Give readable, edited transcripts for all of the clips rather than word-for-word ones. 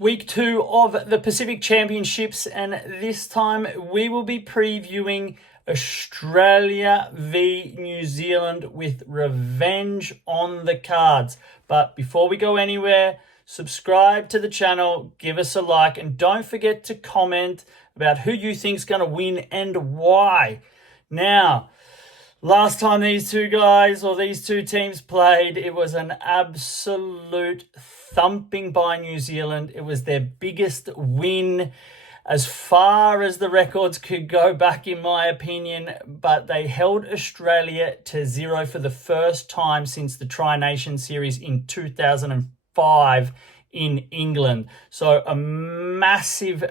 Week 2 of the Pacific Championships, and this time we will be previewing Australia v New Zealand with revenge on the cards. But before we go anywhere, subscribe to the channel, give us a like, and don't forget to comment about who you think is going to win and why. Now, last time these two teams played, it was an absolute thumping by New Zealand. It was their biggest win as far as the records could go back, in my opinion, but they held Australia to 0 for the first time since the Tri-Nation Series in 2005 in England. So a massive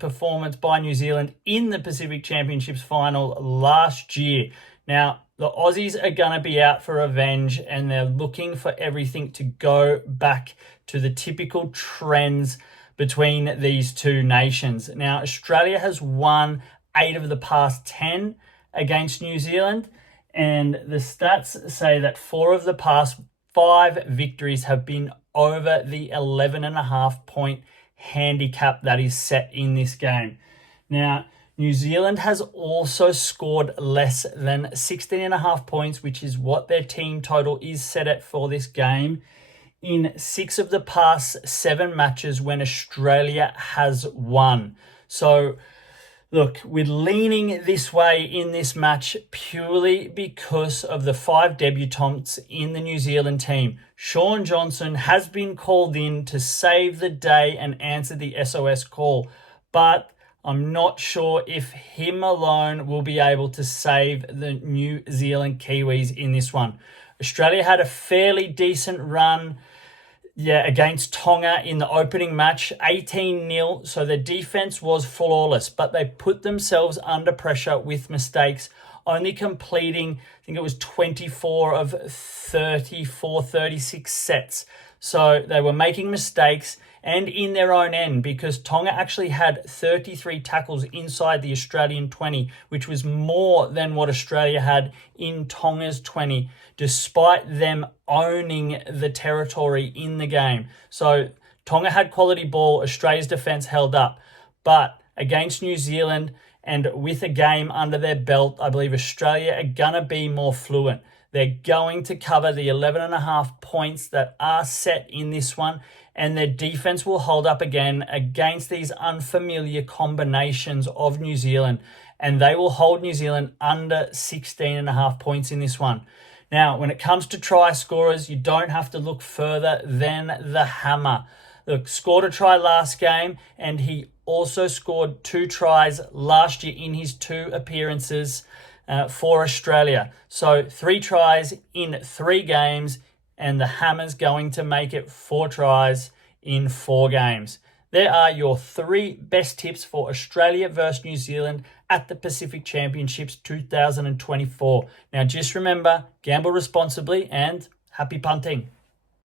performance by New Zealand in the Pacific Championships final last year. Now, the Aussies are going to be out for revenge, and they're looking for everything to go back to the typical trends between these two nations. Now, Australia has won 8 of the past 10 against New Zealand, and the stats say that 4 of the past 5 victories have been over the 11.5 point handicap that is set in this game. Now, New Zealand has also scored less than 16.5 points, which is what their team total is set at for this game, in 6 of the past 7 matches when Australia has won. So, look, we're leaning this way in this match purely because of the 5 debutants in the New Zealand team. Shaun Johnson has been called in to save the day and answer the SOS call, but I'm not sure if him alone will be able to save the New Zealand Kiwis in this one. Australia had a fairly decent run against Tonga in the opening match, 18-0, so their defense was flawless, but they put themselves under pressure with mistakes, only completing, I think it was 24 of 36 sets. So they were making mistakes and in their own end, because Tonga actually had 33 tackles inside the Australian 20, which was more than what Australia had in Tonga's 20, despite them owning the territory in the game. So Tonga had quality ball, Australia's defense held up. But against New Zealand, and with a game under their belt, I believe Australia are going to be more fluent. They're going to cover the 11.5 points that are set in this one, and their defense will hold up again against these unfamiliar combinations of New Zealand, and they will hold New Zealand under 16.5 points in this one. Now, when it comes to try scorers, you don't have to look further than the hammer. Look, scored a try last game, and he also scored 2 tries last year in his 2 appearances for Australia. So 3 tries in 3 games, and the hammer's going to make it 4 tries in 4 games. There are your 3 best tips for Australia versus New Zealand at the Pacific Championships 2024. Now, just remember, gamble responsibly and happy punting.